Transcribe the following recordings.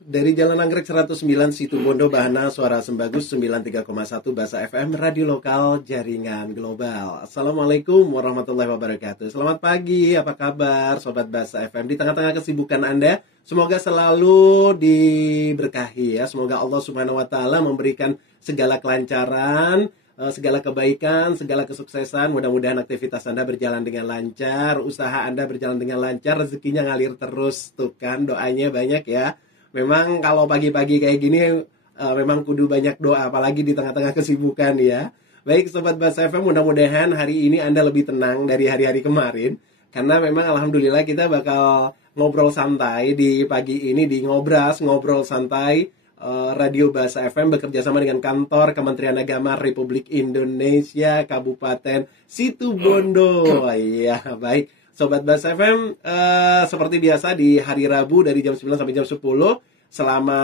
Dari Jalan Anggrek 109 Situbondo, Bahana, Suara Sembagus 93,1 Basa FM, radio lokal jaringan global. Assalamualaikum warahmatullahi wabarakatuh. Selamat pagi, apa kabar Sobat Basa FM? Di tengah-tengah kesibukan Anda, semoga selalu diberkahi ya. Semoga Allah Subhanahu wa Ta'ala memberikan segala kelancaran, segala kebaikan, segala kesuksesan. Mudah-mudahan aktivitas Anda berjalan dengan lancar, usaha Anda berjalan dengan lancar, rezekinya ngalir terus. Tuh kan, doanya banyak ya. Memang kalau pagi-pagi kayak gini memang kudu banyak doa, apalagi di tengah-tengah kesibukan ya. Baik Sobat Basa FM, mudah-mudahan hari ini Anda lebih tenang dari hari-hari kemarin. Karena memang alhamdulillah kita bakal ngobrol santai di pagi ini di Ngobrol Santai Radio Basa FM bekerja sama dengan kantor Kementerian Agama Republik Indonesia Kabupaten Situbondo. Iya, baik. Sobat Basa FM, seperti biasa di hari Rabu dari jam 9 sampai jam 10 selama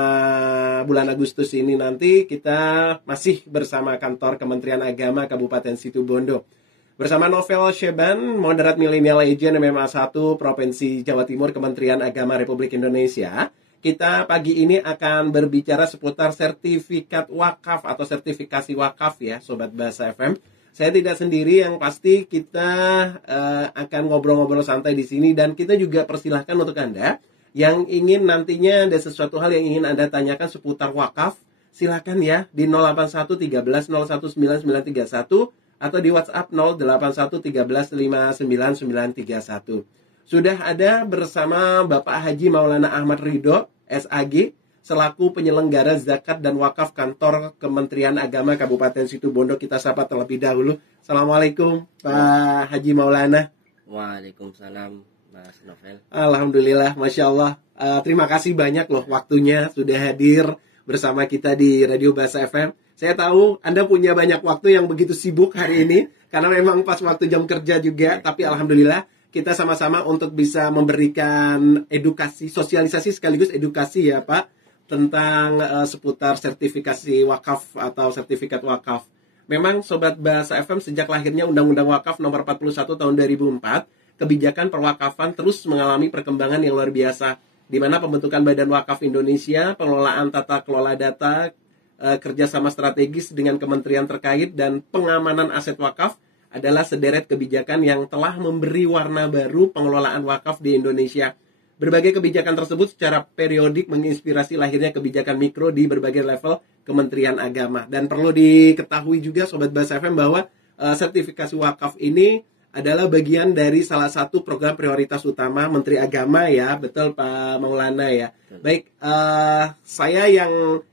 bulan Agustus ini nanti kita masih bersama kantor Kementerian Agama Kabupaten Situbondo. Bersama Novel Sheban, Moderat Millennial Agent MMA 1 Provinsi Jawa Timur Kementerian Agama Republik Indonesia. Kita pagi ini akan berbicara seputar sertifikat wakaf atau sertifikasi wakaf ya Sobat Basa FM. Saya tidak sendiri, yang pasti kita akan ngobrol-ngobrol santai di sini dan kita juga persilahkan untuk Anda yang ingin nantinya ada sesuatu hal yang ingin Anda tanyakan seputar wakaf, silakan ya di 081 13 01 9931 atau di WhatsApp 081 13 59 931. Sudah ada bersama Bapak Haji Maulana Ahmad Ridho, SAG, selaku penyelenggara zakat dan wakaf kantor Kementerian Agama Kabupaten Situbondo. Kita sapa terlebih dahulu. Assalamualaikum Pak Haji Maulana. Waalaikumsalam Mas Novel. Alhamdulillah, Masya Allah. Terima kasih banyak loh waktunya sudah hadir bersama kita di Radio Basa FM. Saya tahu Anda punya banyak waktu yang begitu sibuk hari ini karena memang pas waktu jam kerja juga. Tapi Alhamdulillah kita sama-sama untuk bisa memberikan edukasi, sosialisasi sekaligus edukasi ya Pak, tentang seputar sertifikasi wakaf atau sertifikat wakaf. Memang Sobat Basa FM sejak lahirnya Undang-Undang Wakaf Nomor 41 Tahun 2004, kebijakan perwakafan terus mengalami perkembangan yang luar biasa, di mana pembentukan Badan Wakaf Indonesia, pengelolaan tata kelola data, kerjasama strategis dengan kementerian terkait, dan pengamanan aset wakaf adalah sederet kebijakan yang telah memberi warna baru pengelolaan wakaf di Indonesia. Berbagai kebijakan tersebut secara periodik menginspirasi lahirnya kebijakan mikro di berbagai level Kementerian Agama. Dan perlu diketahui juga Sobat Basa FM bahwa sertifikasi wakaf ini adalah bagian dari salah satu program prioritas utama Menteri Agama ya. Betul Pak Maulana ya. Baik, saya yang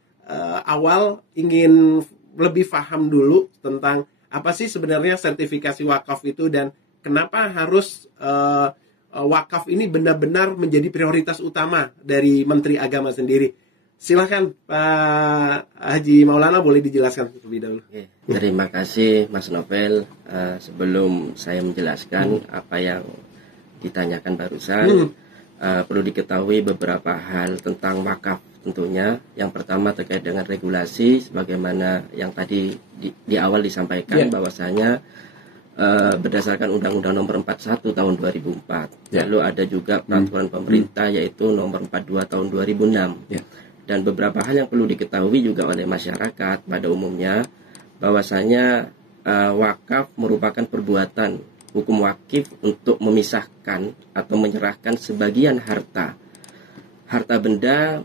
awal ingin lebih paham dulu tentang apa sih sebenarnya sertifikasi wakaf itu dan kenapa harus wakaf ini benar-benar menjadi prioritas utama dari Menteri Agama sendiri. Silahkan Pak Haji Maulana, boleh dijelaskan terlebih dahulu. Terima kasih Mas Novel. Sebelum saya menjelaskan apa yang ditanyakan barusan, perlu diketahui beberapa hal tentang wakaf tentunya. Yang pertama terkait dengan regulasi, sebagaimana yang tadi di awal disampaikan bahwasanya berdasarkan Undang-Undang Nomor 41 Tahun 2004. Lalu ada juga peraturan pemerintah yaitu Nomor 42 Tahun 2006. Dan beberapa hal yang perlu diketahui juga oleh masyarakat pada umumnya, bahwasanya wakaf merupakan perbuatan hukum wakif untuk memisahkan atau menyerahkan sebagian harta benda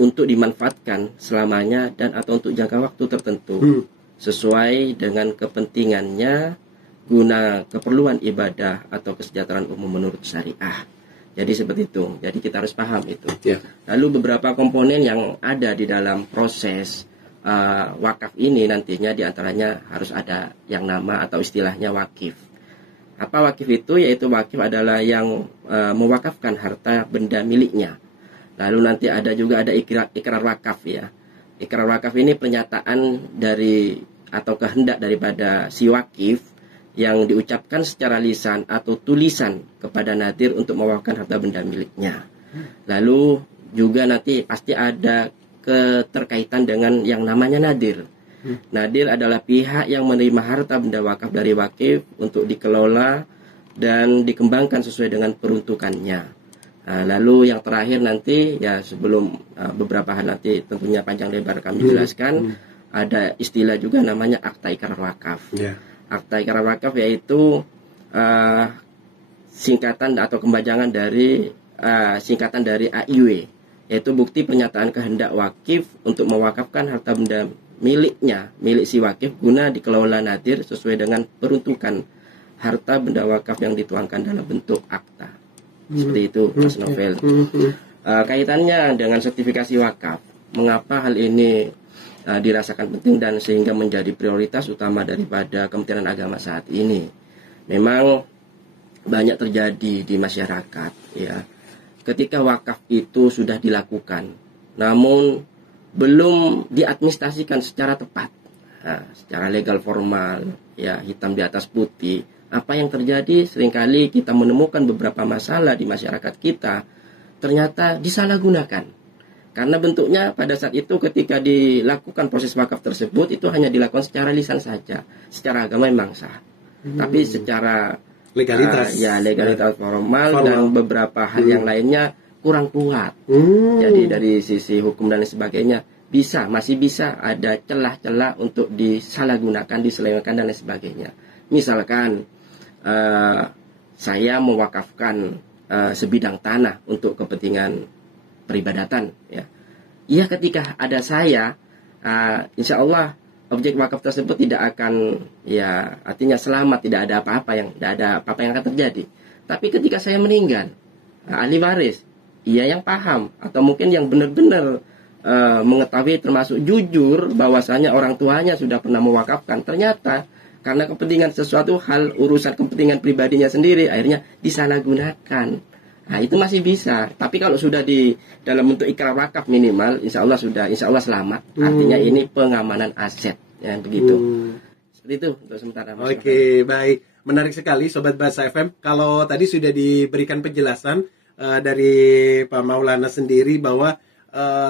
untuk dimanfaatkan selamanya dan atau untuk jangka waktu tertentu sesuai dengan kepentingannya guna keperluan ibadah atau kesejahteraan umum menurut syariah. Jadi seperti itu. Jadi kita harus paham itu. Lalu beberapa komponen yang ada di dalam proses wakaf ini nantinya diantaranya harus ada yang nama atau istilahnya wakif. Apa wakif itu? Yaitu wakif adalah yang mewakafkan harta benda miliknya. Lalu nanti ada juga ada ikrar wakaf ya. Ikrar wakaf ini pernyataan dari atau kehendak daripada si wakif yang diucapkan secara lisan atau tulisan kepada nadir untuk mewakafkan harta benda miliknya. Lalu juga nanti pasti ada keterkaitan dengan yang namanya nadir. Nadir adalah pihak yang menerima harta benda wakaf dari wakif untuk dikelola dan dikembangkan sesuai dengan peruntukannya. Lalu yang terakhir nanti ya sebelum beberapa hal nanti tentunya panjang lebar kami jelaskan, ada istilah juga namanya akta ikrar wakaf. Akta ikrar wakaf yaitu singkatan atau kepanjangan dari singkatan dari AIW, yaitu bukti pernyataan kehendak wakif untuk mewakafkan harta benda miliknya, milik si wakif guna dikelola nadir sesuai dengan peruntukan harta benda wakaf yang dituangkan dalam bentuk akta. Seperti itu, Mas Novel. Kaitannya dengan sertifikasi wakaf, mengapa hal ini dirasakan penting dan sehingga menjadi prioritas utama daripada Kementerian Agama saat ini? Memang banyak terjadi di masyarakat, ya. Ketika wakaf itu sudah dilakukan, namun belum diadministrasikan secara tepat, secara legal formal, ya, hitam di atas putih. Apa yang terjadi? Seringkali kita menemukan beberapa masalah di masyarakat kita ternyata disalahgunakan. Karena bentuknya pada saat itu ketika dilakukan proses wakaf tersebut itu hanya dilakukan secara lisan saja. Secara agama memang sah. Tapi secara legalitas, legalitas formal dan beberapa hal yang lainnya kurang kuat. Jadi dari sisi hukum dan lain sebagainya masih bisa ada celah-celah untuk disalahgunakan, diselewengkan dan lain sebagainya. Misalkan saya mewakafkan sebidang tanah untuk kepentingan peribadatan, ya. Iya, ketika ada saya, insya Allah objek wakaf tersebut tidak akan, ya, artinya selamat, tidak ada apa-apa yang akan terjadi. Tapi ketika saya meninggal, ahli waris, ia yang paham atau mungkin yang benar-benar mengetahui termasuk jujur bahwasanya orang tuanya sudah pernah mewakafkan, ternyata karena kepentingan sesuatu hal, urusan kepentingan pribadinya sendiri, akhirnya disalahgunakan. Nah, itu masih bisa. Tapi kalau sudah di dalam bentuk ikrar wakaf minimal, insya Allah selamat. Artinya ini pengamanan aset, ya, begitu. Seperti itu untuk sementara. Oke, baik. Menarik sekali, Sobat Bahasa FM. Kalau tadi sudah diberikan penjelasan dari Pak Maulana sendiri bahwa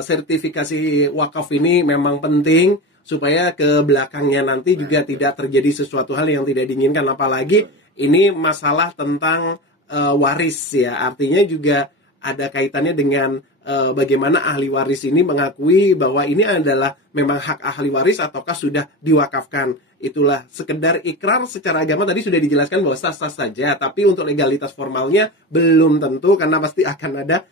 sertifikasi wakaf ini memang penting supaya ke belakangnya nanti juga tidak terjadi sesuatu hal yang tidak diinginkan, apalagi ini masalah tentang waris, ya. Artinya juga ada kaitannya dengan bagaimana ahli waris ini mengakui bahwa ini adalah memang hak ahli waris ataukah sudah diwakafkan. Itulah sekedar ikrar secara agama tadi sudah dijelaskan bahwa sah-sah saja, tapi untuk legalitas formalnya belum tentu karena pasti akan ada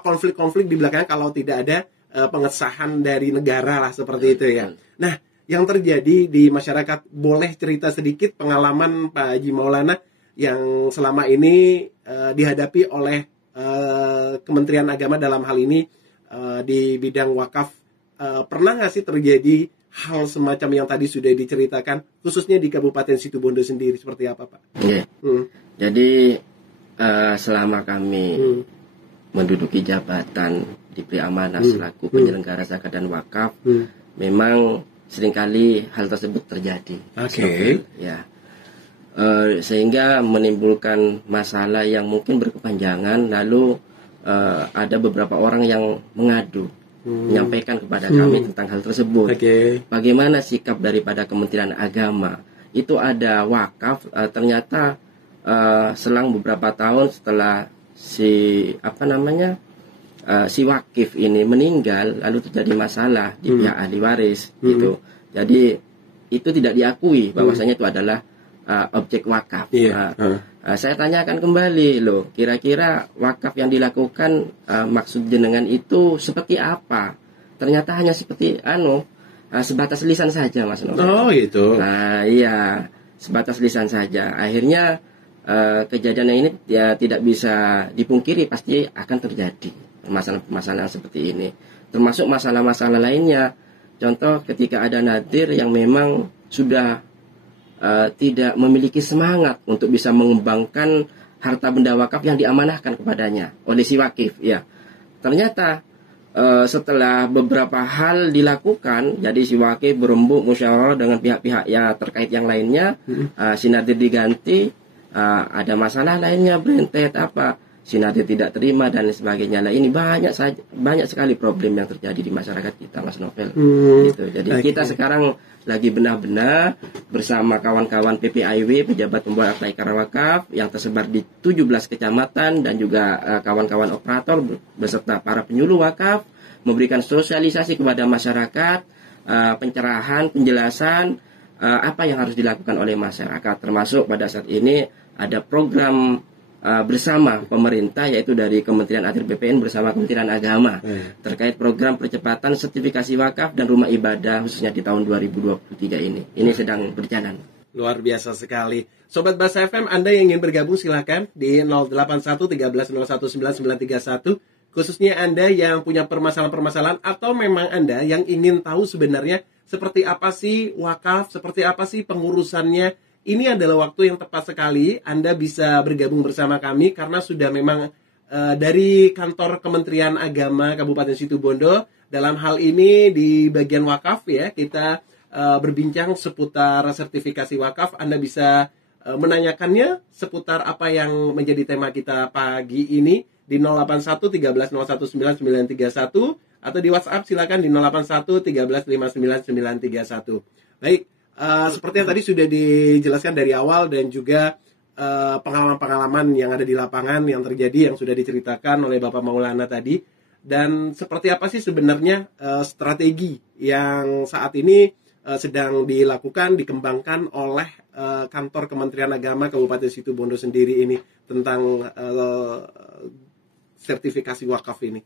konflik-konflik di belakangnya kalau tidak ada pengesahan dari negara lah, seperti itu, ya. Nah, yang terjadi di masyarakat, boleh cerita sedikit pengalaman Pak Haji Maulana yang selama ini dihadapi oleh Kementerian Agama dalam hal ini di bidang wakaf. Pernah nggak sih terjadi hal semacam yang tadi sudah diceritakan, khususnya di Kabupaten Situbondo sendiri, seperti apa, Pak? Jadi selama kami menduduki jabatan, diberi amanah selaku penyelenggara zakat dan wakaf, memang seringkali hal tersebut terjadi. Ya. Sehingga menimbulkan masalah yang mungkin berkepanjangan, lalu ada beberapa orang yang mengadu, menyampaikan kepada kami tentang hal tersebut. Bagaimana sikap daripada Kementerian Agama? Itu ada wakaf, ternyata selang beberapa tahun setelah si wakif ini meninggal, lalu terjadi masalah di pihak ahli waris, gitu. Jadi itu tidak diakui bahwasanya itu adalah objek wakaf. Saya tanyakan kembali, loh, kira-kira wakaf yang dilakukan maksud jenengan itu seperti apa? Ternyata hanya seperti sebatas lisan saja, Mas Novel. Oh, gitu. Iya, sebatas lisan saja. Akhirnya kejadian ini ya tidak bisa dipungkiri, pasti akan terjadi permasalahan seperti ini. Termasuk masalah-masalah lainnya. Contoh ketika ada nadir yang memang sudah tidak memiliki semangat untuk bisa mengembangkan harta benda wakaf yang diamanahkan kepadanya oleh si wakif, ya. Ternyata setelah beberapa hal dilakukan, jadi si wakif berembuk musyawarah dengan pihak-pihak ya terkait yang lainnya, si nadir diganti, ada masalah lainnya berentet sinarnya tidak terima dan lain sebagainya. Nah, ini banyak sekali problem yang terjadi di masyarakat kita, Mas Novel. Gitu. Jadi kita sekarang lagi benar-benar bersama kawan-kawan PPIW, pejabat pembuat akta ikrar wakaf yang tersebar di 17 kecamatan dan juga kawan-kawan operator beserta para penyuluh wakaf memberikan sosialisasi kepada masyarakat, pencerahan, penjelasan apa yang harus dilakukan oleh masyarakat, termasuk pada saat ini ada program bersama pemerintah, yaitu dari Kementerian ATR BPN bersama Kementerian Agama terkait program percepatan sertifikasi wakaf dan rumah ibadah khususnya di tahun 2023 ini. Ini sedang berjalan. Luar biasa sekali. Sobat Bahasa FM, Anda yang ingin bergabung silahkan di 081 1301 9931, khususnya Anda yang punya permasalahan-permasalahan atau memang Anda yang ingin tahu sebenarnya seperti apa sih wakaf, seperti apa sih pengurusannya. Ini adalah waktu yang tepat sekali Anda bisa bergabung bersama kami karena sudah memang dari kantor Kementerian Agama Kabupaten Situbondo dalam hal ini di bagian wakaf ya, kita berbincang seputar sertifikasi wakaf. Anda bisa menanyakannya seputar apa yang menjadi tema kita pagi ini di 081 1301 9931 atau di WhatsApp silakan di 081 1359 931. Baik. Seperti yang tadi sudah dijelaskan dari awal dan juga pengalaman-pengalaman yang ada di lapangan yang terjadi yang sudah diceritakan oleh Bapak Maulana tadi, dan seperti apa sih sebenarnya strategi yang saat ini sedang dilakukan, dikembangkan oleh kantor Kementerian Agama Kabupaten Situbondo sendiri ini tentang sertifikasi wakaf ini.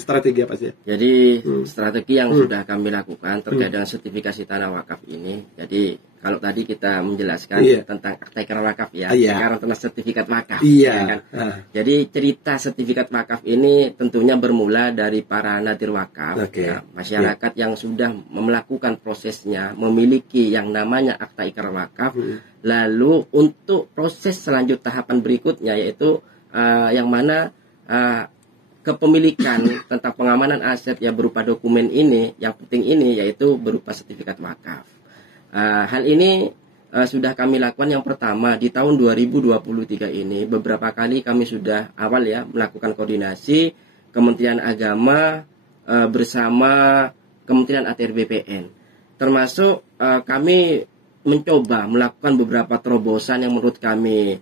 Strategi apa sih? Jadi strategi yang sudah kami lakukan terkait dengan sertifikasi tanah wakaf ini. Jadi kalau tadi kita menjelaskan tentang akta ikrar wakaf ya, sekarang tentang sertifikat wakaf. Ya kan? Jadi cerita sertifikat wakaf ini tentunya bermula dari para nadir wakaf, masyarakat yang sudah melakukan prosesnya, memiliki yang namanya akta ikrar wakaf. Lalu untuk proses selanjut tahapan berikutnya yaitu yang mana kepemilikan tentang pengamanan aset yang berupa dokumen ini, yang penting ini yaitu berupa sertifikat wakaf. Hal ini sudah kami lakukan yang pertama di tahun 2023 ini. Beberapa kali kami sudah awal ya melakukan koordinasi Kementerian Agama bersama Kementerian ATR BPN. Termasuk kami mencoba melakukan beberapa terobosan yang menurut kami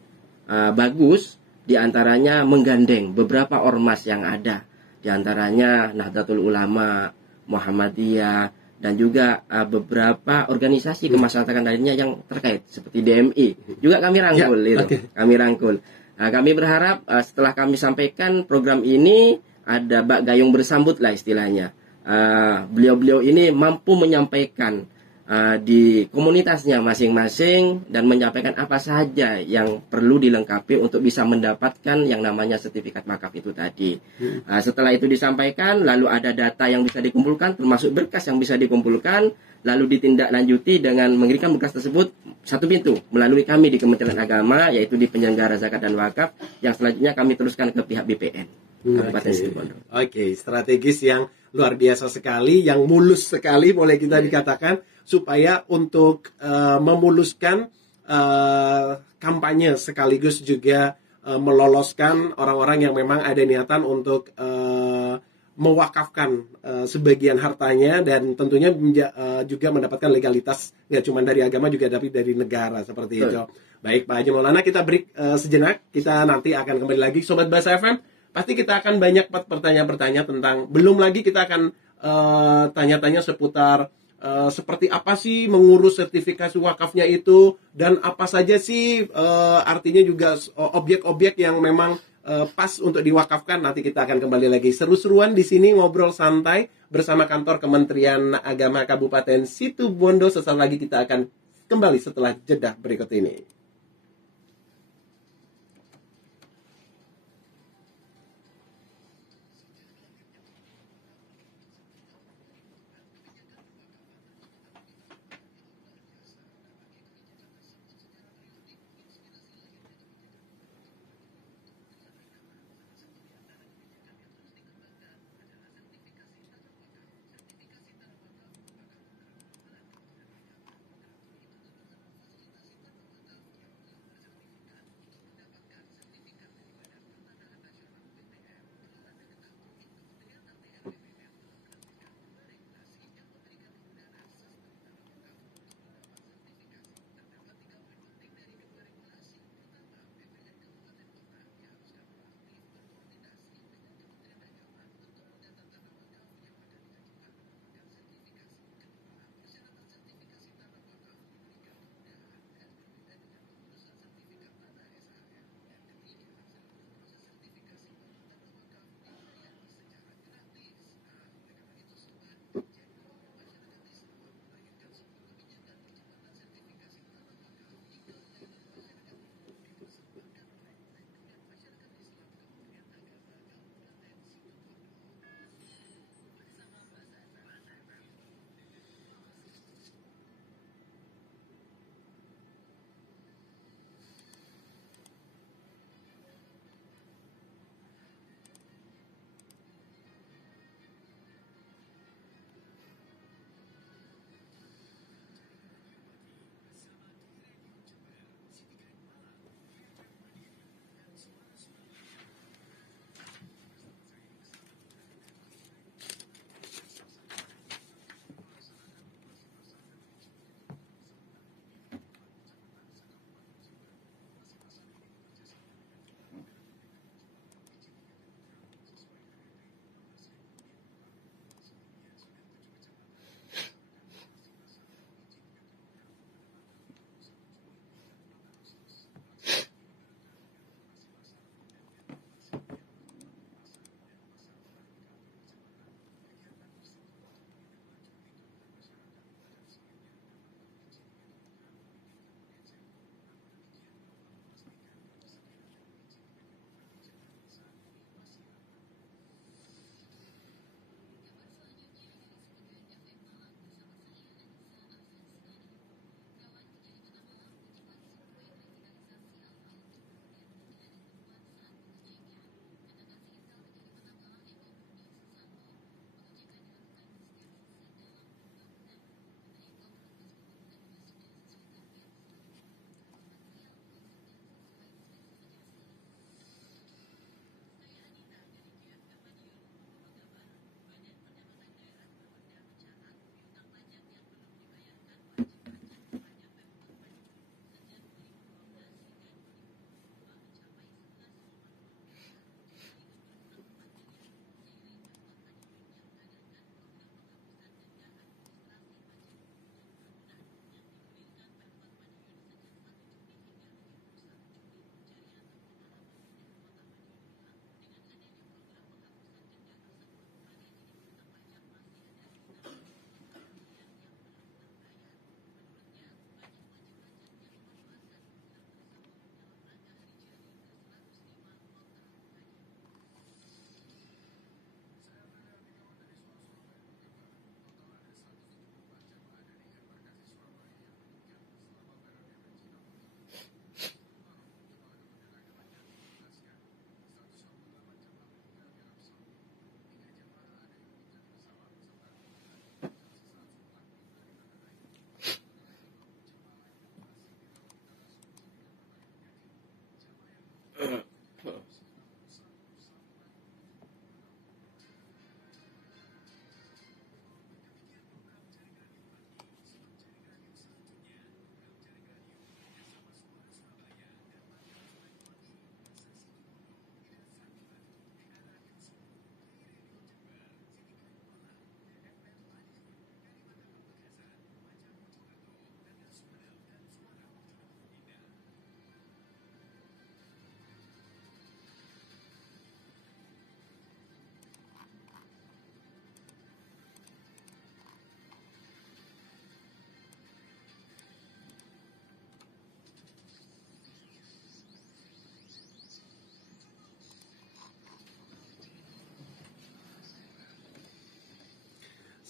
bagus. Di antaranya menggandeng beberapa ormas yang ada, di antaranya Nahdlatul Ulama, Muhammadiyah, dan juga beberapa organisasi kemasyarakatan lainnya yang terkait seperti DMI. Juga kami rangkul, kami rangkul. Kami berharap setelah kami sampaikan program ini ada bak gayung bersambut lah istilahnya. Beliau-beliau ini mampu menyampaikan di komunitasnya masing-masing dan menyampaikan apa saja yang perlu dilengkapi untuk bisa mendapatkan yang namanya sertifikat wakaf itu tadi. Setelah itu disampaikan, lalu ada data yang bisa dikumpulkan, termasuk berkas yang bisa dikumpulkan, lalu ditindaklanjuti dengan mengirimkan berkas tersebut satu pintu melalui kami di Kementerian Agama, yaitu di penyelenggara zakat dan wakaf, yang selanjutnya kami teruskan ke pihak BPN. Oke, strategis yang luar biasa sekali, yang mulus sekali boleh kita dikatakan, supaya untuk memuluskan kampanye sekaligus juga meloloskan orang-orang yang memang ada niatan untuk mewakafkan sebagian hartanya dan tentunya juga mendapatkan legalitas nggak cuma dari agama juga tapi dari negara seperti itu. Baik Pak Haji Maulana, kita break sejenak, kita nanti akan kembali lagi Sobat Bahasa FM. Pasti kita akan banyak pertanyaan-pertanyaan tentang, belum lagi kita akan tanya-tanya seputar seperti apa sih mengurus sertifikasi wakafnya itu, dan apa saja sih artinya juga objek-objek yang memang pas untuk diwakafkan. Nanti kita akan kembali lagi seru-seruan di sini ngobrol santai bersama kantor Kementerian Agama Kabupaten Situbondo. Sesaat lagi kita akan kembali setelah jeda berikut ini.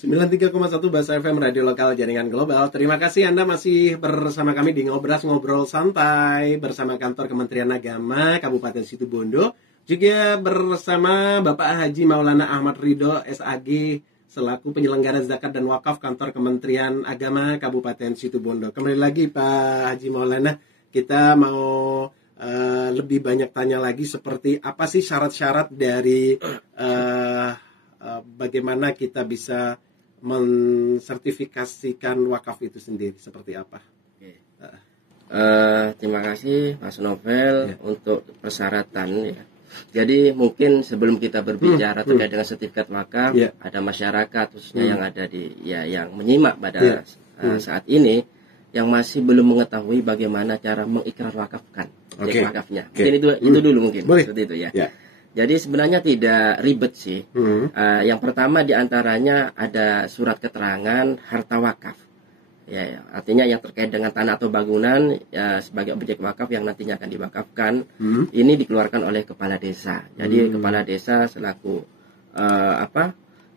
93,1 Bahasa FM Radio Lokal Jaringan Global. Terima kasih Anda masih bersama kami di Ngobras Ngobrol Santai bersama Kantor Kementerian Agama Kabupaten Situbondo, juga bersama Bapak Haji Maulana Ahmad Ridho SAG selaku penyelenggara zakat dan wakaf Kantor Kementerian Agama Kabupaten Situbondo. Kembali lagi Pak Haji Maulana, kita mau lebih banyak tanya lagi seperti apa sih syarat-syarat dari bagaimana kita bisa mensertifikasikan wakaf itu sendiri, seperti apa? Terima kasih Mas Novel untuk persyaratan ya. Jadi mungkin sebelum kita berbicara terkait dengan sertifikat wakaf, ada masyarakat khususnya yang ada yang menyimak pada saat ini yang masih belum mengetahui bagaimana cara mengikrar wakafkan wakafnya. Mungkin itu dulu mungkin seperti itu ya. Jadi sebenarnya tidak ribet sih. Yang pertama diantaranya ada surat keterangan harta wakaf. Ya, artinya yang terkait dengan tanah atau bangunan sebagai objek wakaf yang nantinya akan diwakafkan. Ini dikeluarkan oleh kepala desa. Jadi kepala desa selaku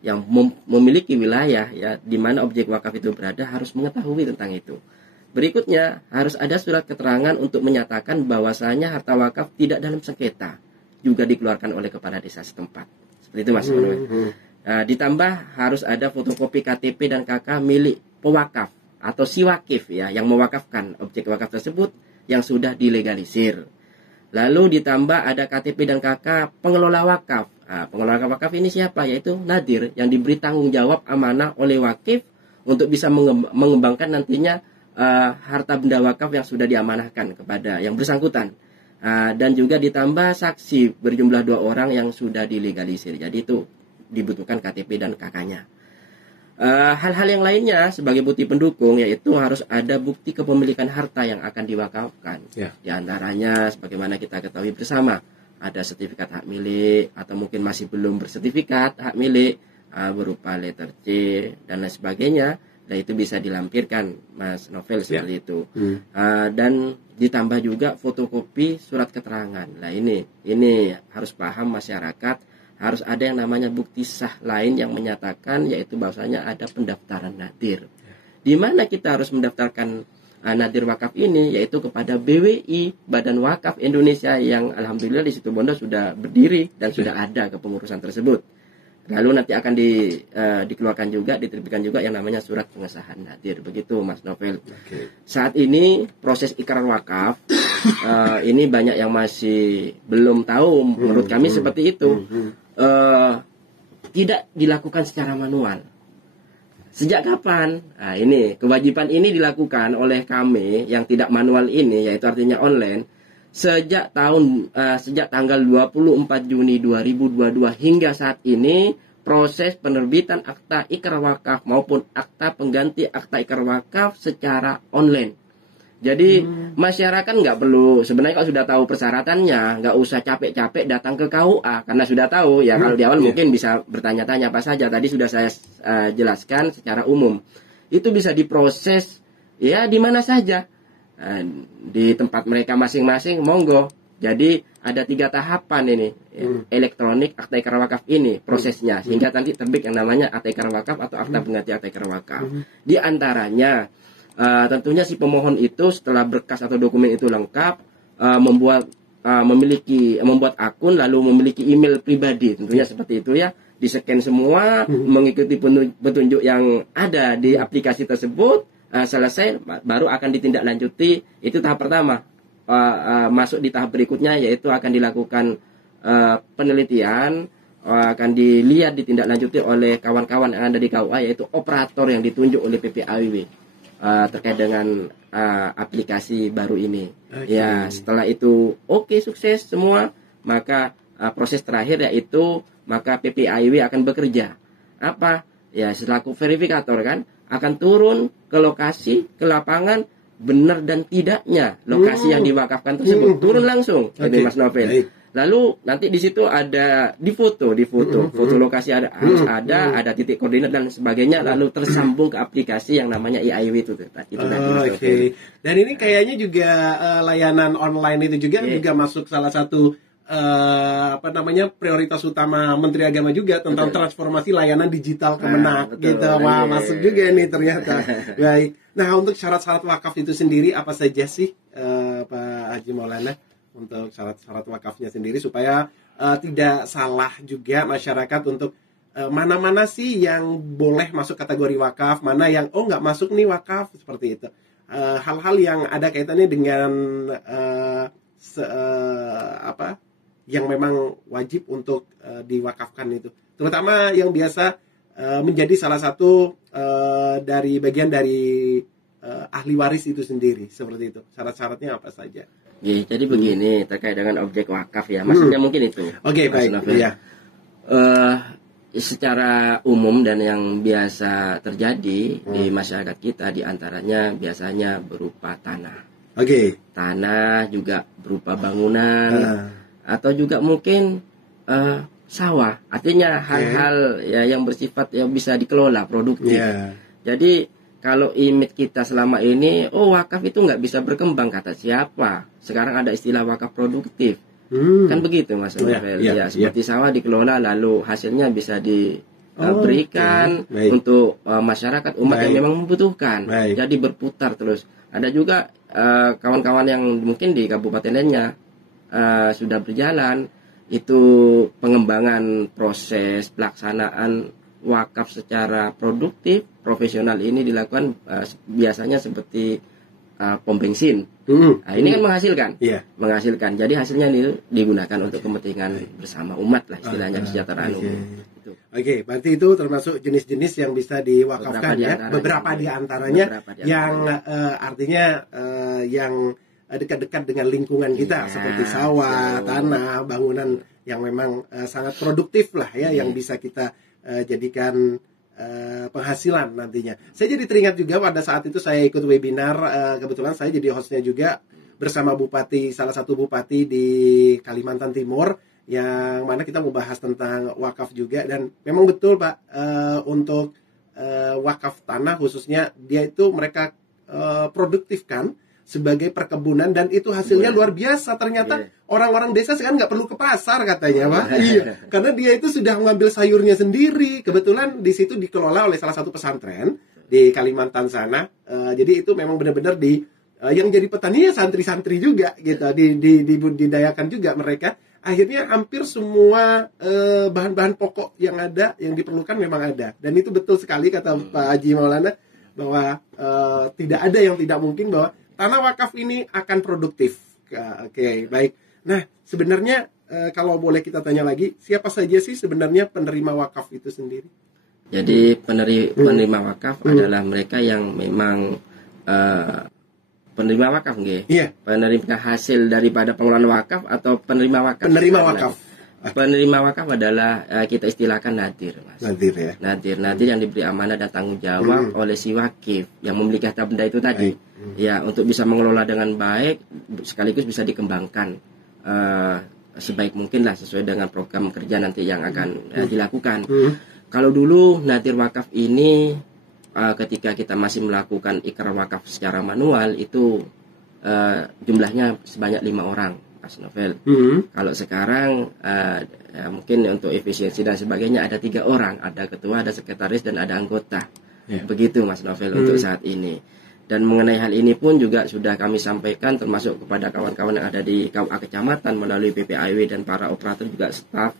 yang memiliki wilayah ya di mana objek wakaf itu berada harus mengetahui tentang itu. Berikutnya harus ada surat keterangan untuk menyatakan bahwasanya harta wakaf tidak dalam sengketa, juga dikeluarkan oleh kepala desa setempat. Seperti itu Mas. Ditambah harus ada fotokopi KTP dan KK milik pewakaf atau si wakif ya yang mewakafkan objek wakaf tersebut yang sudah dilegalisir. Lalu ditambah ada KTP dan KK pengelola wakaf. Pengelola wakaf ini siapa? Yaitu nadir yang diberi tanggung jawab amanah oleh wakif untuk bisa mengembangkan nantinya harta benda wakaf yang sudah diamanahkan kepada yang bersangkutan. Dan juga ditambah saksi berjumlah 2 orang yang sudah dilegalisir. Jadi itu dibutuhkan KTP dan KK-nya. Hal-hal yang lainnya sebagai bukti pendukung yaitu harus ada bukti kepemilikan harta yang akan diwakafkan. Di antaranya sebagaimana kita ketahui bersama, ada sertifikat hak milik atau mungkin masih belum bersertifikat hak milik berupa letter C dan lain sebagainya. Dan itu bisa dilampirkan Mas Novel seperti itu. Dan ditambah juga fotokopi surat keterangan. Nah ini harus paham masyarakat, harus ada yang namanya bukti sah lain yang menyatakan yaitu bahwasanya ada pendaftaran nadir. Di mana kita harus mendaftarkan nadir wakaf ini yaitu kepada BWI Badan Wakaf Indonesia yang alhamdulillah di Situbondo sudah berdiri dan sudah ada kepengurusan tersebut. Lalu nanti akan dikeluarkan juga, diterbitkan juga yang namanya surat pengesahan nadir. Begitu Mas Novel. Saat ini proses ikrar wakaf ini banyak yang masih belum tahu. Menurut kami seperti itu. Tidak dilakukan secara manual. Sejak kapan? Nah, ini kewajiban ini dilakukan oleh kami yang tidak manual ini, yaitu artinya online. Sejak tanggal 24 Juni 2022 hingga saat ini proses penerbitan akta ikrar wakaf maupun akta pengganti akta ikrar wakaf secara online. Jadi masyarakat nggak perlu, sebenarnya kalau sudah tahu persyaratannya nggak usah capek-capek datang ke KUA karena sudah tahu ya. Kalau di awal mungkin bisa bertanya-tanya apa saja, tadi sudah saya jelaskan secara umum. Itu bisa diproses ya di mana saja. Di tempat mereka masing-masing monggo. Jadi ada 3 tahapan ini elektronik akta ikrar wakaf ini prosesnya sehingga nanti terbit yang namanya akta ikrar wakaf atau akta pengganti akta ikrar wakaf. Di antaranya tentunya si pemohon itu setelah berkas atau dokumen itu lengkap membuat akun lalu memiliki email pribadi tentunya seperti itu ya, di-scan semua mengikuti petunjuk yang ada di aplikasi tersebut. Selesai baru akan ditindaklanjuti. Itu tahap pertama. Masuk di tahap berikutnya yaitu akan dilakukan penelitian, akan dilihat ditindaklanjuti oleh kawan-kawan yang ada di KUA yaitu operator yang ditunjuk oleh PPAWW terkait dengan aplikasi baru ini. Ya setelah itu sukses semua, maka proses terakhir yaitu maka PPAWW akan bekerja apa ya selaku verifikator kan, akan turun ke lokasi, ke lapangan, benar dan tidaknya lokasi yang diwakafkan tersebut. Turun langsung, Mas Novel. Lalu nanti di situ ada foto lokasi harus ada titik koordinat dan sebagainya, lalu tersambung ke aplikasi yang namanya EIW itu. Dan ini kayaknya juga layanan online itu juga masuk salah satu prioritas utama Menteri Agama juga tentang transformasi layanan digital Kemenak betul. gitu. Wah, masuk juga nih ternyata. Baik. Nah, untuk syarat-syarat wakaf itu sendiri apa saja sih, Pak Haji Maulana, untuk syarat-syarat wakafnya sendiri supaya tidak salah juga masyarakat untuk mana-mana sih yang boleh masuk kategori wakaf, mana yang nggak masuk nih wakaf, seperti itu. Hal-hal yang ada kaitannya dengan yang memang wajib untuk diwakafkan itu, terutama yang biasa menjadi salah satu dari bagian dari ahli waris itu sendiri, seperti itu. Syarat-syaratnya apa saja? Jadi begini, terkait dengan objek wakaf ya, maksudnya mungkin itu. Oke, baik. Iya. Secara umum dan yang biasa terjadi di masyarakat kita, diantaranya biasanya berupa tanah. Tanah juga berupa bangunan, atau juga mungkin sawah. Artinya hal-hal ya yang bersifat yang bisa dikelola, produktif. Jadi kalau image kita selama ini, wakaf itu nggak bisa berkembang, kata siapa? Sekarang ada istilah wakaf produktif. Kan begitu Mas Novel. Seperti sawah dikelola lalu hasilnya bisa diberikan untuk masyarakat, umat yang memang membutuhkan. Jadi berputar terus. Ada juga kawan-kawan yang mungkin di kabupaten lainnya sudah berjalan, itu pengembangan proses pelaksanaan wakaf secara produktif, profesional ini dilakukan biasanya seperti pom bensin. Ini kan menghasilkan. Jadi hasilnya itu digunakan untuk kepentingan bersama umat lah, istilahnya kesejahteraan umum. Oke, berarti itu termasuk jenis-jenis yang bisa diwakafkan beberapa di antaranya yang artinya yang dekat-dekat dengan lingkungan kita, seperti sawah, tanah, bangunan yang memang sangat produktif lah ya, yang bisa kita jadikan penghasilan nantinya. Saya jadi teringat juga pada saat itu saya ikut webinar, kebetulan saya jadi hostnya juga bersama salah satu bupati di Kalimantan Timur, yang mana kita membahas tentang wakaf juga. Dan memang betul Pak, untuk wakaf tanah khususnya, dia itu mereka produktifkan sebagai perkebunan, dan itu hasilnya luar biasa. Ternyata orang-orang desa sekarang nggak perlu ke pasar katanya, Pak. Karena dia itu sudah mengambil sayurnya sendiri. Kebetulan di situ dikelola oleh salah satu pesantren di Kalimantan sana. Jadi itu memang benar-benar yang jadi petani ya santri-santri juga gitu. Dibudidayakan juga mereka. Akhirnya hampir semua bahan-bahan pokok yang ada, yang diperlukan memang ada. Dan itu betul sekali kata Pak Haji Maulana, bahwa tidak ada yang tidak mungkin bahwa tanah wakaf ini akan produktif. Oke, baik. Nah, sebenarnya kalau boleh kita tanya lagi, siapa saja sih sebenarnya penerima wakaf itu sendiri? Jadi penerima wakaf adalah mereka yang memang penerima wakaf, nggih? Iya. Penerima hasil daripada pengelolaan wakaf atau penerima wakaf? Penerima wakaf. Penerima wakaf adalah kita istilahkan nadir, Mas. Nadir ya. Nadir yang diberi amanah dan tanggung jawab oleh si wakif yang memiliki harta benda itu tadi. Ya, untuk bisa mengelola dengan baik, sekaligus bisa dikembangkan sebaik mungkin lah, sesuai dengan program kerja nanti yang akan dilakukan. Kalau dulu nadir wakaf ini ketika kita masih melakukan ikrar wakaf secara manual itu jumlahnya sebanyak 5 orang, Mas Novel. Kalau sekarang mungkin untuk efisiensi dan sebagainya ada 3 orang, ada ketua, ada sekretaris, dan ada anggota. Begitu Mas Novel untuk saat ini. Dan mengenai hal ini pun juga sudah kami sampaikan termasuk kepada kawan-kawan yang ada di KUA Kecamatan melalui PPAW dan para operator juga staf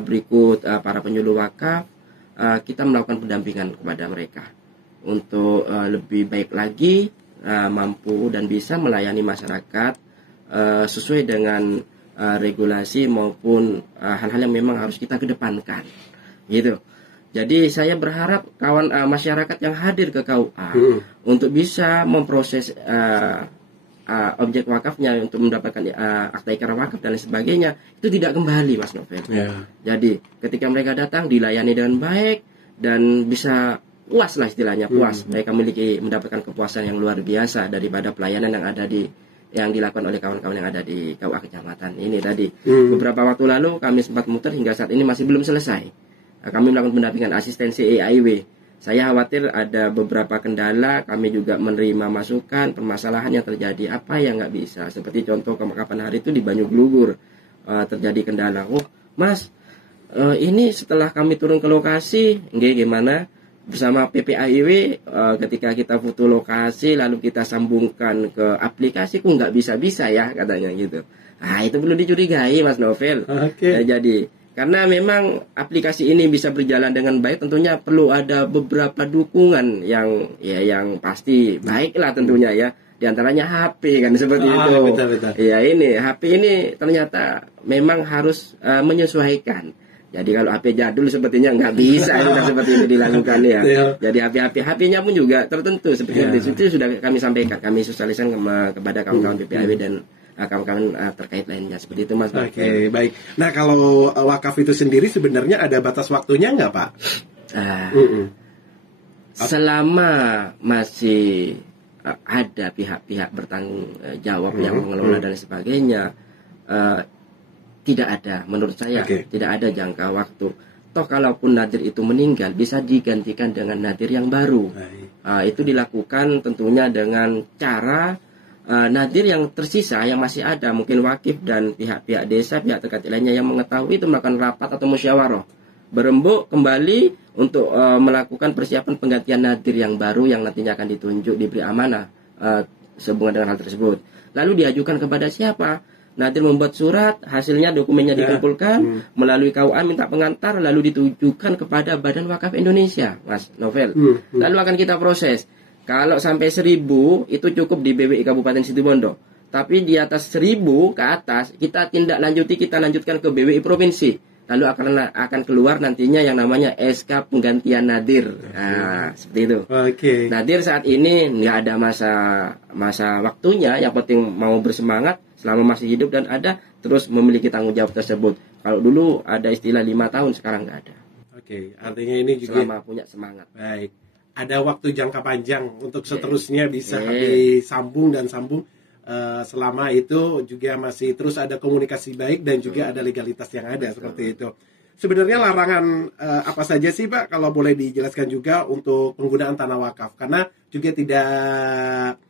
berikut para penyuluh wakaf. Kita melakukan pendampingan kepada mereka untuk lebih baik lagi mampu dan bisa melayani masyarakat sesuai dengan regulasi maupun hal-hal yang memang harus kita kedepankan, gitu. Jadi saya berharap kawan masyarakat yang hadir ke KUA untuk bisa memproses objek wakafnya untuk mendapatkan akta ikrar wakaf dan lain sebagainya, itu tidak kembali, Mas Novel. Jadi ketika mereka datang dilayani dengan baik dan bisa puas lah istilahnya, puas. Mereka mendapatkan kepuasan yang luar biasa daripada pelayanan yang dilakukan oleh kawan-kawan yang ada di KUA Kecamatan ini tadi. Beberapa waktu lalu kami sempat muter, hingga saat ini masih belum selesai. Kami melakukan pendampingan asistensi EIW. Saya khawatir ada beberapa kendala, kami juga menerima masukan, permasalahan yang terjadi, apa yang nggak bisa. Seperti contoh kapan hari itu di Banyuglugur, terjadi kendala. Oh, Mas, ini setelah kami turun ke lokasi, gimana? Bersama PPAIW, ketika kita foto lokasi lalu kita sambungkan ke aplikasi, kok nggak bisa-bisa ya katanya gitu. Nah, itu perlu dicurigai, Mas Novel. Jadi karena memang aplikasi ini bisa berjalan dengan baik, tentunya perlu ada beberapa dukungan yang pasti baik lah tentunya ya. Di antaranya HP kan seperti itu. Betul. Ya, ini HP ini ternyata memang harus menyesuaikan. Jadi kalau HP jadul sepertinya nggak bisa seperti itu dilakukan ya. Jadi HP-nya pun juga tertentu seperti itu sudah kami sampaikan, kami sosialisasikan kepada kawan-kawan PPAIW dan kawan-kawan terkait lainnya seperti itu, Mas. Oke, baik. Nah, kalau wakaf itu sendiri sebenarnya ada batas waktunya nggak, Pak? Selama masih ada pihak-pihak bertanggung jawab yang mengelola dan sebagainya, tidak ada, menurut saya tidak ada jangka waktu. Toh kalaupun nadir itu meninggal, bisa digantikan dengan nadir yang baru. Itu dilakukan tentunya dengan cara nadir yang tersisa, yang masih ada, mungkin wakif dan pihak-pihak desa, pihak terkait lainnya yang mengetahui itu melakukan rapat atau musyawarah, berembuk kembali untuk melakukan persiapan penggantian nadir yang baru yang nantinya akan ditunjuk, diberi amanah sehubungan dengan hal tersebut. Lalu diajukan kepada siapa? Nadir membuat surat, hasilnya dokumennya dikumpulkan melalui KUA, minta pengantar, lalu ditujukan kepada Badan Wakaf Indonesia, Mas Novel. Lalu akan kita proses. Kalau sampai 1000 itu cukup di BWI Kabupaten Situbondo. Tapi di atas 1000 ke atas kita tindak lanjuti, kita lanjutkan ke BWI Provinsi. Lalu akan keluar nantinya yang namanya SK penggantian nadir. Nah, seperti itu. Nadir saat ini nggak ada masa waktunya, yang penting mau bersemangat selama masih hidup dan ada terus memiliki tanggung jawab tersebut. Kalau dulu ada istilah 5 tahun, sekarang nggak ada. Artinya ini juga selama punya semangat. Baik. Ada waktu jangka panjang untuk seterusnya bisa disambung dan sambung. Selama itu juga masih terus ada komunikasi baik dan juga ada legalitas yang ada seperti itu. Sebenarnya larangan apa saja sih, Pak, kalau boleh dijelaskan juga untuk penggunaan tanah wakaf, karena juga tidak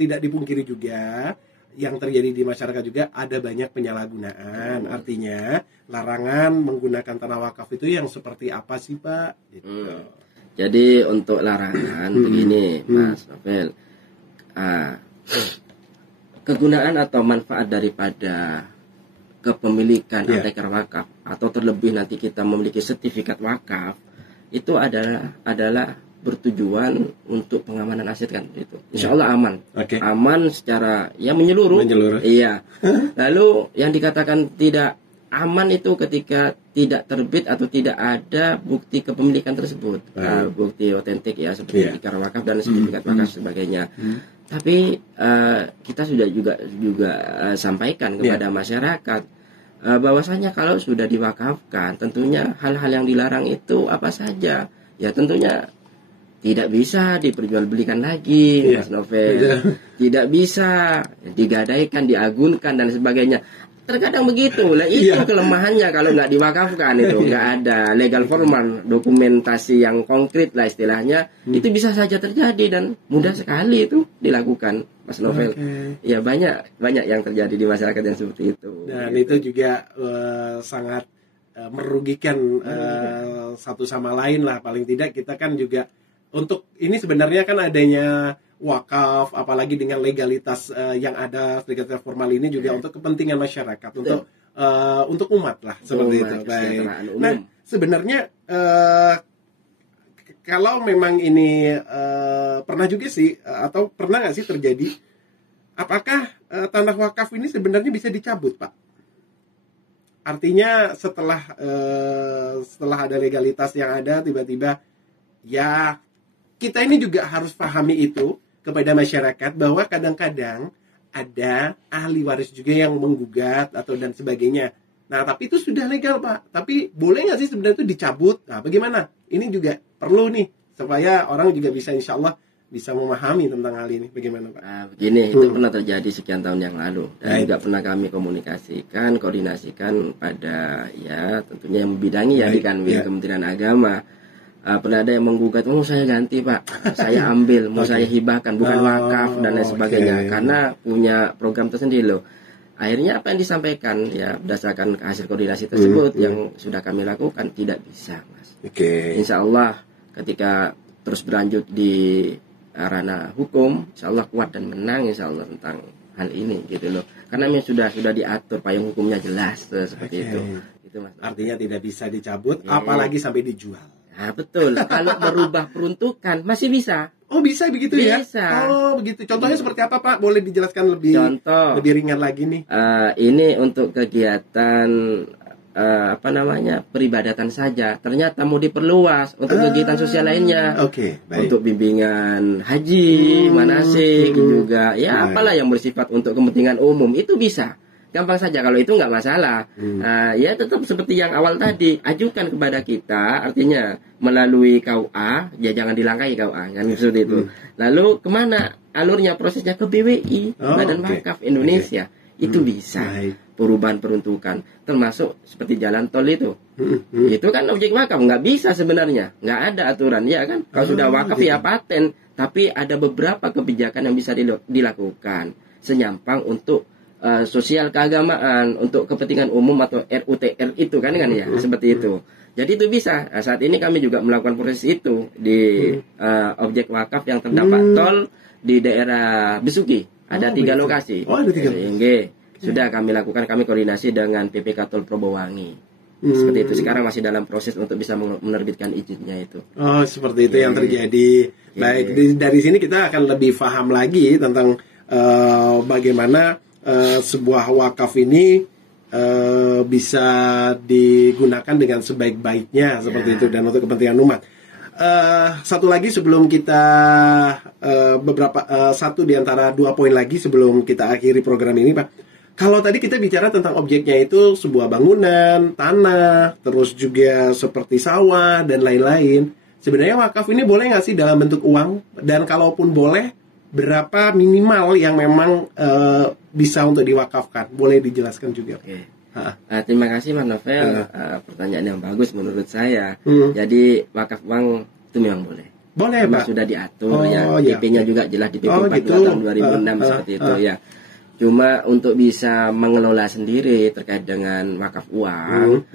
tidak dipungkiri juga yang terjadi di masyarakat juga ada banyak penyalahgunaan. Artinya larangan menggunakan tanah wakaf itu yang seperti apa sih, Pak? Gitu. Jadi untuk larangan begini, Mas Novel, kegunaan atau manfaat daripada kepemilikan ateker wakaf atau terlebih nanti kita memiliki sertifikat wakaf itu adalah bertujuan untuk pengamanan aset kan itu. Insya Allah aman. Aman secara menyeluruh. Iya. Lalu yang dikatakan tidak aman itu ketika tidak terbit atau tidak ada bukti kepemilikan tersebut. Bukti otentik ya seperti ikrar wakaf dan sertifikat wakaf sebagainya. Tapi kita sudah juga sampaikan kepada masyarakat bahwasanya kalau sudah diwakafkan tentunya hal-hal yang dilarang itu apa saja. Ya tentunya tidak bisa diperjualbelikan lagi, Mas Novel. Tidak bisa digadaikan, diagunkan dan sebagainya. Terkadang begitu. Lah itu kelemahannya kalau nggak diwakafkan itu, nggak ada legal formal, dokumentasi yang konkret lah istilahnya, itu bisa saja terjadi dan mudah sekali itu dilakukan, Mas Novel. Ya banyak yang terjadi di masyarakat yang seperti itu. Dan itu juga sangat merugikan satu sama lain lah. Paling tidak kita kan juga untuk ini sebenarnya kan adanya wakaf, apalagi dengan legalitas yang ada legalitas formal ini juga untuk kepentingan masyarakat, untuk umat lah seperti itu. Baik. Nah sebenarnya kalau memang ini pernah juga sih atau pernah nggak sih terjadi, apakah tanah wakaf ini sebenarnya bisa dicabut, Pak? Artinya setelah ada legalitas yang ada tiba-tiba ya kita ini juga harus pahami itu kepada masyarakat bahwa kadang-kadang ada ahli waris juga yang menggugat atau dan sebagainya. Nah, tapi itu sudah legal, Pak. Tapi boleh nggak sih sebenarnya itu dicabut? Nah, bagaimana? Ini juga perlu nih supaya orang juga bisa insya Allah bisa memahami tentang hal ini. Bagaimana, Pak? Begini, itu pernah terjadi sekian tahun yang lalu dan juga pernah kami koordinasikan pada tentunya yang membidangi di Kanwil Kementerian Agama. Pernah ada yang menggugat, mau saya ganti, Pak, saya ambil, mau saya hibahkan, bukan wakaf dan lain sebagainya, karena punya program tersendiri loh. akhirnya apa yang disampaikan ya berdasarkan hasil koordinasi tersebut yang sudah kami lakukan tidak bisa, Mas. Insya Allah ketika terus berlanjut di ranah hukum, insya Allah kuat dan menang insya Allah tentang hal ini gitu loh. Karena memang sudah diatur payung hukumnya jelas seperti itu. Itu, Mas. Artinya tidak bisa dicabut, apalagi sampai dijual. Nah, betul. Kalau berubah peruntukan masih bisa. Oh, bisa begitu ya? Bisa. Oh, begitu. Contohnya seperti apa, Pak? Boleh dijelaskan lebih ringan lagi nih? Ini untuk kegiatan peribadatan saja. Ternyata mau diperluas untuk kegiatan sosial lainnya. Baik. Untuk bimbingan haji, manasik juga. Ya, apalah yang bersifat untuk kepentingan umum itu bisa. Gampang saja, kalau itu nggak masalah. Ya tetap seperti yang awal tadi, ajukan kepada kita, artinya melalui KUA, ya jangan dilangkahi KUA, kan seperti itu. Lalu kemana alurnya, prosesnya ke BWI, Badan Wakaf Indonesia, itu bisa. Perubahan peruntukan, termasuk seperti jalan tol itu. Itu kan objek wakaf, nggak bisa sebenarnya, nggak ada aturan, ya kan? Kalau sudah wakaf ya paten, tapi ada beberapa kebijakan yang bisa dilakukan, senyampang untuk sosial keagamaan, untuk kepentingan umum atau RUTR itu kan ya, seperti itu. Jadi itu bisa. Nah, saat ini kami juga melakukan proses itu di objek wakaf yang terdampak tol di daerah Besuki. Ada 3 lokasi. Ada 3. Sudah kami lakukan, kami koordinasi dengan PPK Tol Probowangi. Seperti itu. Sekarang masih dalam proses untuk bisa menerbitkan izinnya itu. Oh, seperti itu yang terjadi. Baik, dari sini kita akan lebih paham lagi tentang bagaimana sebuah wakaf ini bisa digunakan dengan sebaik-baiknya seperti itu dan untuk kepentingan umat. Satu lagi sebelum kita satu di antara 2 poin lagi sebelum kita akhiri program ini, Pak. Kalau tadi kita bicara tentang objeknya itu sebuah bangunan, tanah, terus juga seperti sawah dan lain-lain. Sebenarnya wakaf ini boleh nggak sih dalam bentuk uang? Dan kalaupun boleh, berapa minimal yang memang bisa untuk diwakafkan? Boleh dijelaskan juga. Terima kasih Mas Novel. Pertanyaan yang bagus menurut saya. Jadi wakaf uang itu memang boleh. Boleh, Pak. Sudah diatur PP-nya juga jelas di PP 42 tahun 2006 seperti itu ya. Cuma untuk bisa mengelola sendiri terkait dengan wakaf uang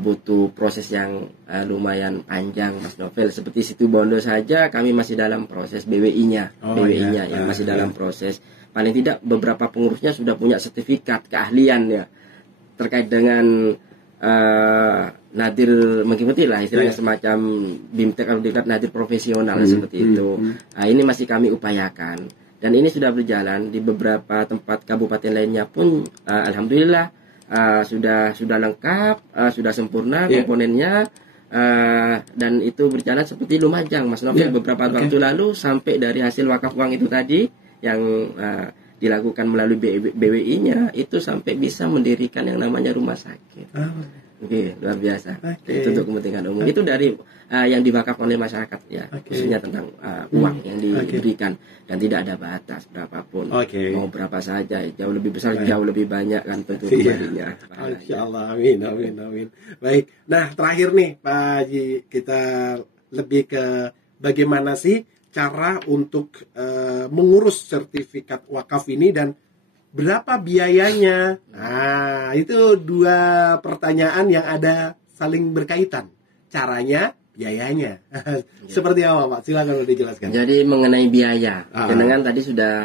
butuh proses yang lumayan panjang, Mas Novel. Seperti Situbondo saja kami masih dalam proses BWI-nya, yang masih dalam proses. Paling tidak beberapa pengurusnya sudah punya sertifikat keahlian ya terkait dengan nadir mengikuti lah istilahnya semacam BIMTEK atau tingkat nadir profesional seperti itu. Ini masih kami upayakan. Dan ini sudah berjalan di beberapa tempat kabupaten lainnya pun alhamdulillah sudah lengkap, sudah sempurna komponennya dan itu berjalan seperti Lumajang, Mas Novel. Beberapa waktu lalu sampai dari hasil wakaf uang itu tadi yang dilakukan melalui BWI-nya itu sampai bisa mendirikan yang namanya rumah sakit. Luar biasa. Itu untuk kepentingan umum. Itu dari yang diwakaf oleh masyarakat ya, khususnya tentang uang yang diberikan dan tidak ada batas berapapun. Mau berapa saja, jauh lebih besar, jauh lebih banyak kan tentu kembalinya. Insyaallah, amin. Baik. Nah, terakhir nih Pak Haji, kita lebih ke bagaimana sih cara untuk mengurus sertifikat wakaf ini dan berapa biayanya? Nah, itu 2 pertanyaan yang ada saling berkaitan. Caranya, biayanya. Seperti apa, Pak? Silakan dijelaskan. Jadi mengenai biaya, dengan tadi sudah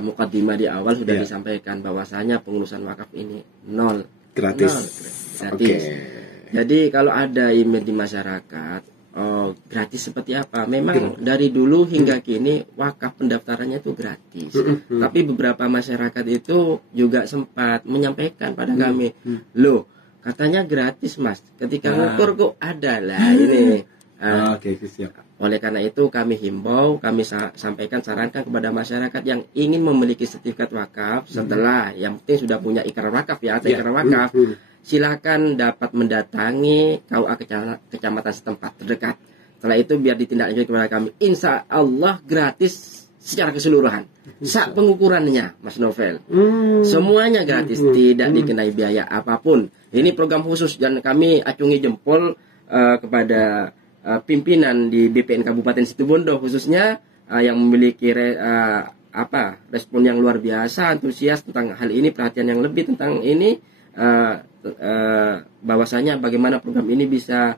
mukadimah di awal sudah disampaikan bahwasanya pengurusan wakaf ini gratis. Jadi kalau ada email di masyarakat, gratis seperti apa? Memang dari dulu hingga kini wakaf pendaftarannya itu gratis. Tapi beberapa masyarakat itu juga sempat menyampaikan pada kami, loh katanya gratis Mas, ketika ngukur kok ada lah ini. Siap. Oleh karena itu kami himbau, kami sarankan kepada masyarakat yang ingin memiliki sertifikat wakaf setelah yang penting sudah punya ikrar wakaf ya, atau ikrar wakaf. Silakan dapat mendatangi KUA kecamatan setempat terdekat. Setelah itu biar ditindaklanjuti kepada kami. Insya Allah gratis secara keseluruhan. Sak pengukurannya, Mas Novel. Semuanya gratis, tidak dikenai biaya apapun. Ini program khusus dan kami acungi jempol kepada pimpinan di BPN Kabupaten Situbondo khususnya yang memiliki respon yang luar biasa, antusias tentang hal ini, perhatian yang lebih tentang ini, bahwasanya bagaimana program ini bisa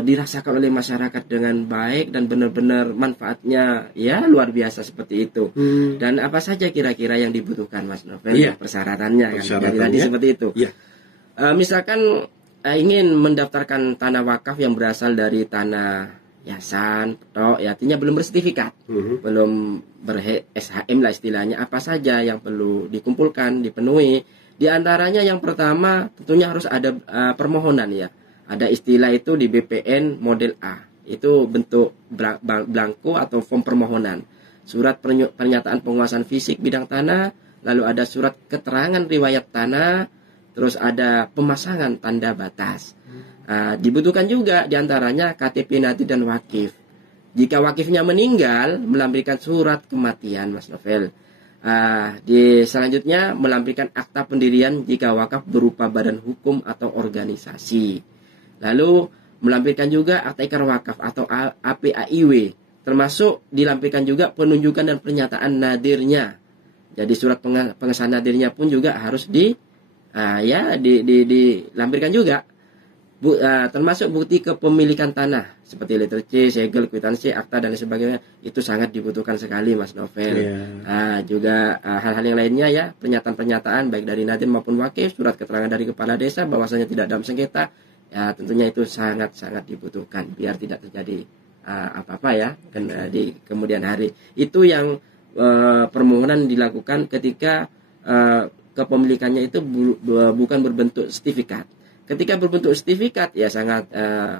dirasakan oleh masyarakat dengan baik dan benar-benar manfaatnya ya luar biasa seperti itu. Dan apa saja kira-kira yang dibutuhkan, Mas Novel? Persyaratannya kan dari tadi seperti itu. Misalkan ingin mendaftarkan tanah wakaf yang berasal dari tanah yayasan, ya artinya belum bersertifikat, belum ber-SHM lah istilahnya, apa saja yang perlu dikumpulkan, dipenuhi. Di antaranya yang pertama tentunya harus ada permohonan ya. Ada istilah itu di BPN model A. Itu bentuk blanko atau form permohonan. Surat pernyataan penguasaan fisik bidang tanah, lalu ada surat keterangan riwayat tanah, terus ada pemasangan tanda batas. Dibutuhkan juga diantaranya KTP Nadir dan wakif. Jika wakifnya meninggal, melampirkan surat kematian, Mas Novel. Selanjutnya melampirkan akta pendirian jika wakaf berupa badan hukum atau organisasi. Lalu melampirkan juga akta ikrar wakaf atau APAIW, termasuk dilampirkan juga penunjukan dan pernyataan nadirnya. Jadi surat pengesahan nadirnya pun juga harus dilampirkan juga. Termasuk bukti kepemilikan tanah seperti letter C, segel, kwitansi, akta dan sebagainya, itu sangat dibutuhkan sekali, Mas Novel. Juga hal-hal yang lainnya ya, pernyataan-pernyataan baik dari nadir maupun wakif, surat keterangan dari kepala desa bahwasanya tidak dalam sengketa, ya tentunya itu sangat-sangat dibutuhkan biar tidak terjadi apa-apa ya di kemudian hari. Itu yang permohonan dilakukan ketika kepemilikannya itu bukan berbentuk sertifikat. Ketika berbentuk sertifikat ya sangat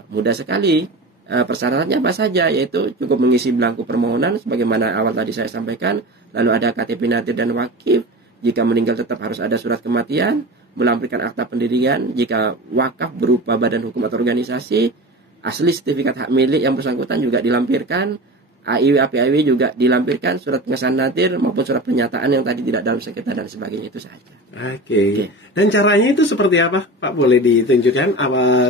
mudah sekali. Persyaratannya apa saja, yaitu cukup mengisi belangko permohonan sebagaimana awal tadi saya sampaikan, lalu ada KTP Nadir dan wakif. Jika meninggal tetap harus ada surat kematian, melampirkan akta pendirian, jika wakaf berupa badan hukum atau organisasi, asli sertifikat hak milik yang bersangkutan juga dilampirkan, AIW, APIW juga dilampirkan, surat pengesahan nadir maupun surat pernyataan yang tadi tidak dalam sengketa dan sebagainya, itu saja. Oke. Dan caranya itu seperti apa, Pak? Boleh ditunjukkan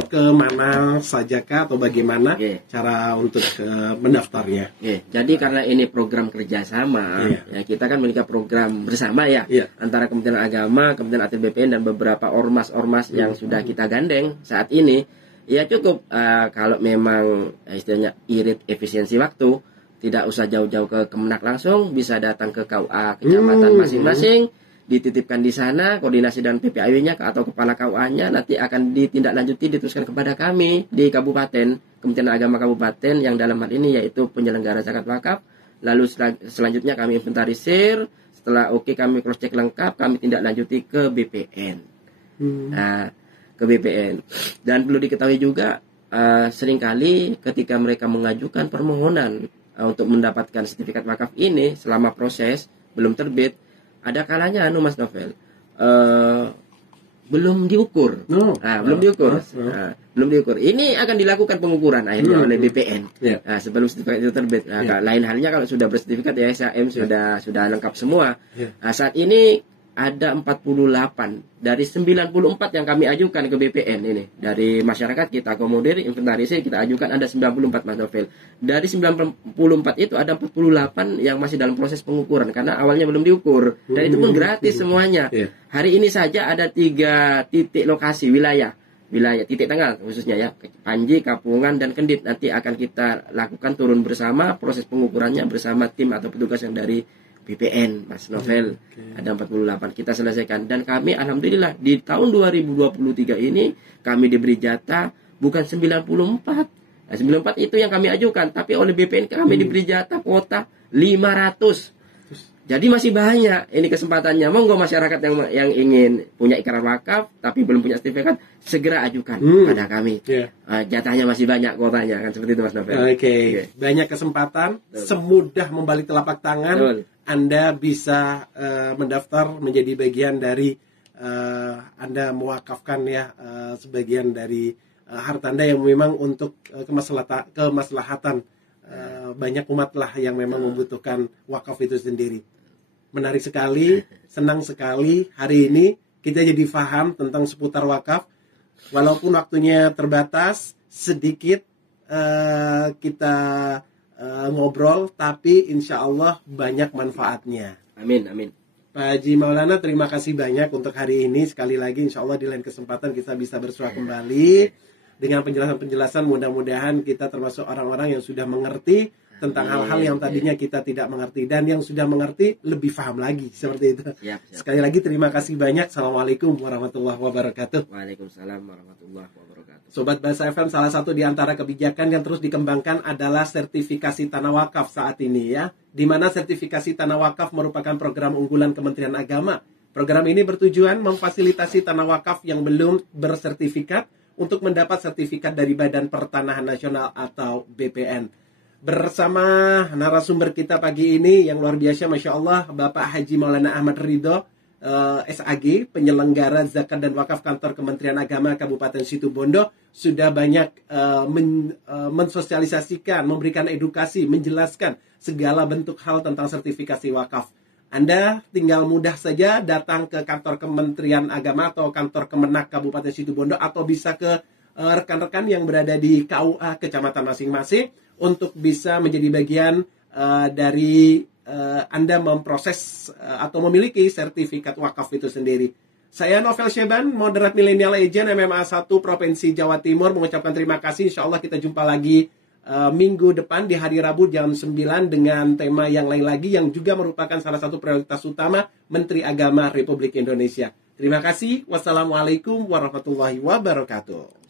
ke mana sajakah atau bagaimana cara untuk mendaftarnya? Jadi karena ini program kerjasama, ya kita kan memiliki program bersama ya, antara Kementerian Agama, Kementerian Atlet BPN dan beberapa ormas-ormas yang sudah kita gandeng saat ini. Ya cukup kalau memang istilahnya irit efisiensi waktu, tidak usah jauh-jauh ke Kemenak langsung, bisa datang ke KUA kecamatan masing-masing, dititipkan di sana, koordinasi dan PPAW-nya atau kepala KUA-nya, nanti akan ditindaklanjuti, diteruskan kepada kami di Kabupaten, Kementerian Agama Kabupaten yang dalam hal ini yaitu penyelenggara zakat wakaf. Lalu selanjutnya kami inventarisir, setelah kami cross check lengkap, kami tindaklanjuti ke BPN. Ke BPN. Dan perlu diketahui juga seringkali ketika mereka mengajukan permohonan untuk mendapatkan sertifikat wakaf ini, selama proses belum terbit, ada kalanya Mas Novel belum diukur. Belum diukur. Ini akan dilakukan pengukuran akhirnya oleh BPN sebelum sertifikat itu terbit. Lain halnya kalau sudah bersertifikat ya SHM sudah lengkap semua. Saat ini ada 48 dari 94 yang kami ajukan ke BPN ini. Dari masyarakat kita akomodir, inventarisir, kita ajukan ada 94, Mas Novel. Dari 94 itu ada 48 yang masih dalam proses pengukuran karena awalnya belum diukur. Dan itu pun gratis semuanya. Hari ini saja ada 3 titik lokasi wilayah titik tengah khususnya ya, Panji, Kapungan dan Kendit. Nanti akan kita lakukan turun bersama proses pengukurannya bersama tim atau petugas yang dari BPN, Mas Novel. Ada 48 kita selesaikan, dan kami alhamdulillah di tahun 2023 ini kami diberi jatah bukan 94. 94 itu yang kami ajukan, tapi oleh BPN kami diberi jatah kuota 500. Jadi masih banyak ini kesempatannya. Monggo masyarakat yang ingin punya ikrar wakaf tapi belum punya sertifikat, segera ajukan pada kami. Jatahnya masih banyak, kuotanya kan, seperti itu, Mas Novel. Banyak kesempatan, semudah membalik telapak tangan. Anda bisa mendaftar menjadi bagian dari Anda mewakafkan ya sebagian dari harta Anda yang memang untuk kemaslahatan banyak umat lah yang memang membutuhkan wakaf itu sendiri. Menarik sekali, senang sekali hari ini kita jadi paham tentang seputar wakaf. Walaupun waktunya terbatas, sedikit kita ngobrol, tapi insya Allah banyak manfaatnya. Amin, amin. Pak Haji Maulana, terima kasih banyak untuk hari ini. Sekali lagi insya Allah di lain kesempatan kita bisa bersua kembali dengan penjelasan-penjelasan. Mudah-mudahan kita termasuk orang-orang yang sudah mengerti tentang hal-hal yang tadinya kita tidak mengerti, dan yang sudah mengerti lebih paham lagi, seperti itu. Siap. Sekali lagi terima kasih banyak. Assalamualaikum warahmatullahi wabarakatuh. Waalaikumsalam warahmatullahi wabarakatuh. Sobat Bahasa FM, salah satu di antara kebijakan yang terus dikembangkan adalah sertifikasi tanah wakaf saat ini ya, di mana sertifikasi tanah wakaf merupakan program unggulan Kementerian Agama. Program ini bertujuan memfasilitasi tanah wakaf yang belum bersertifikat untuk mendapat sertifikat dari Badan Pertanahan Nasional atau BPN. Bersama narasumber kita pagi ini yang luar biasa, Masya Allah, Bapak Haji Maulana Ahmad Ridho, SAG, penyelenggara zakat dan wakaf kantor Kementerian Agama Kabupaten Situbondo, sudah banyak mensosialisasikan, memberikan edukasi, menjelaskan segala bentuk hal tentang sertifikasi wakaf. Anda tinggal mudah saja datang ke kantor Kementerian Agama atau kantor Kemenak Kabupaten Situbondo, atau bisa ke rekan-rekan yang berada di KUA kecamatan masing-masing untuk bisa menjadi bagian dari Anda memproses atau memiliki sertifikat wakaf itu sendiri. Saya Novel Syeban, moderat Millennial Agent MMA 1 Provinsi Jawa Timur, mengucapkan terima kasih. Insya Allah kita jumpa lagi minggu depan di hari Rabu jam 9 dengan tema yang lain lagi, yang juga merupakan salah satu prioritas utama Menteri Agama Republik Indonesia. Terima kasih. Wassalamualaikum warahmatullahi wabarakatuh.